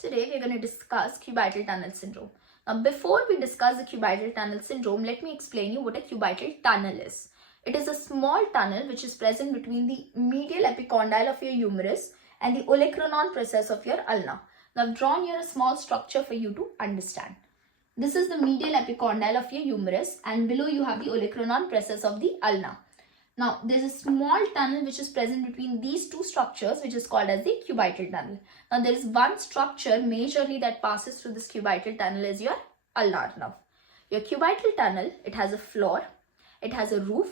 Today we are going to discuss cubital tunnel syndrome. Now before we discuss the cubital tunnel syndrome, let me explain you what a cubital tunnel is. It is a small tunnel which is present between the medial epicondyle of your humerus and the olecranon process of your ulna. Now I've drawn here a small structure for you to understand. This is the medial epicondyle of your humerus and below you have the olecranon process of the ulna. Now, there is a small tunnel which is present between these two structures which is called as the cubital tunnel. Now, there is one structure majorly that passes through this cubital tunnel is your ulnar nerve. Your cubital tunnel, it has a floor, it has a roof,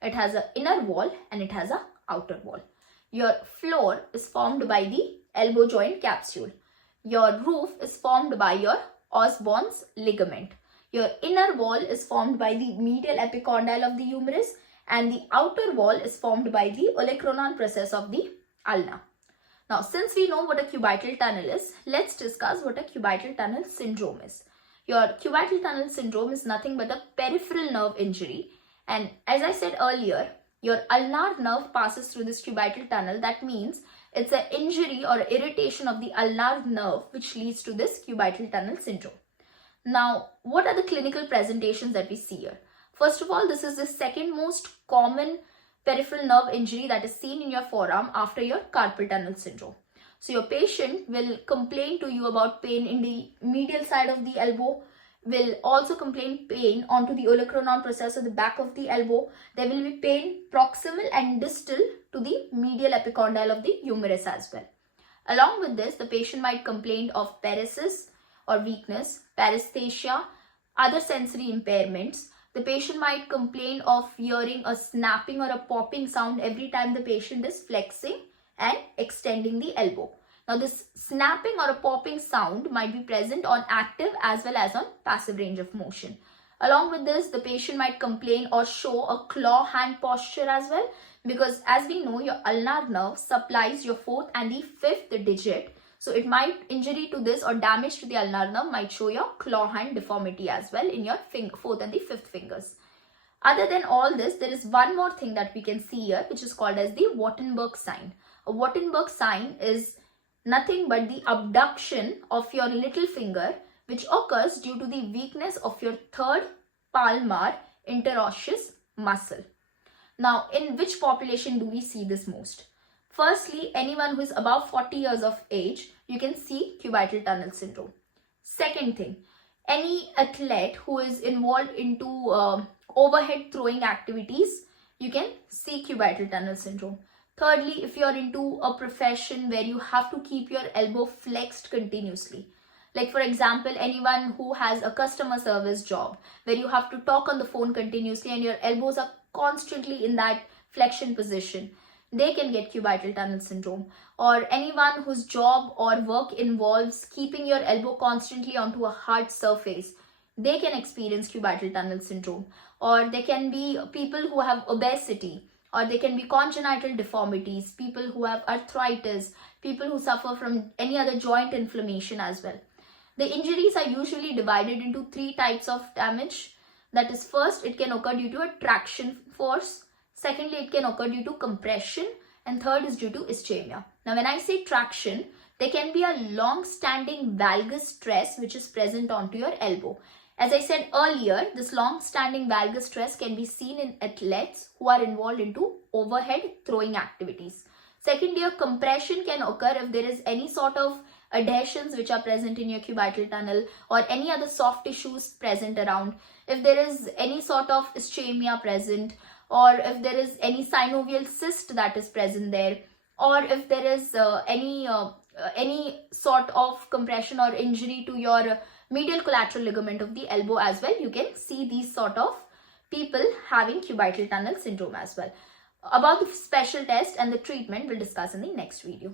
it has an inner wall and it has an outer wall. Your floor is formed by the elbow joint capsule. Your roof is formed by your Osborn's ligament. Your inner wall is formed by the medial epicondyle of the humerus and the outer wall is formed by the olecranon process of the ulna. Now, since we know what a cubital tunnel is, let's discuss what a cubital tunnel syndrome is. Your cubital tunnel syndrome is nothing but a peripheral nerve injury, and as I said earlier, your ulnar nerve passes through this cubital tunnel. That means it's an injury or irritation of the ulnar nerve which leads to this cubital tunnel syndrome. Now, what are the clinical presentations that we see here? First of all, this is the second most common peripheral nerve injury that is seen in your forearm after your carpal tunnel syndrome. So your patient will complain to you about pain in the medial side of the elbow, will also complain pain onto the olecranon process of the back of the elbow. There will be pain proximal and distal to the medial epicondyle of the humerus as well. Along with this, the patient might complain of paresis or weakness, paresthesia, other sensory impairments. The patient might complain of hearing a snapping or a popping sound every time the patient is flexing and extending the elbow. Now, this snapping or a popping sound might be present on active as well as on passive range of motion. Along with this, the patient might complain or show a claw hand posture as well, because as we know, your ulnar nerve supplies your fourth and the fifth digit. So it might, injury to this or damage to the ulnar nerve might show your claw hand deformity as well in your fourth and the fifth fingers. Other than all this, there is one more thing that we can see here which is called as the Wattenberg sign. A Wattenberg sign is nothing but the abduction of your little finger which occurs due to the weakness of your third palmar interosseous muscle. Now, in which population do we see this most? Firstly, anyone who is above 40 years of age, you can see cubital tunnel syndrome. Second thing, any athlete who is involved into overhead throwing activities, you can see cubital tunnel syndrome. Thirdly, if you are into a profession where you have to keep your elbow flexed continuously, like for example, anyone who has a customer service job where you have to talk on the phone continuously and your elbows are constantly in that flexion position, they can get cubital tunnel syndrome. Or anyone whose job or work involves keeping your elbow constantly onto a hard surface, they can experience cubital tunnel syndrome. Or there can be people who have obesity, or they can be congenital deformities, people who have arthritis, people who suffer from any other joint inflammation as well. The injuries are usually divided into three types of damage. That is, first, it can occur due to a traction force. Secondly, it can occur due to compression, and third is due to ischemia. Now, when I say traction, there can be a long-standing valgus stress which is present onto your elbow. As I said earlier, this long-standing valgus stress can be seen in athletes who are involved into overhead throwing activities. Secondly, a compression can occur if there is any sort of adhesions which are present in your cubital tunnel or any other soft tissues present around. If there is any sort of ischemia present, or if there is any synovial cyst that is present there, or if there is any sort of compression or injury to your medial collateral ligament of the elbow as well, you can see these sort of people having cubital tunnel syndrome as well. About the special test and the treatment, we'll discuss in the next video.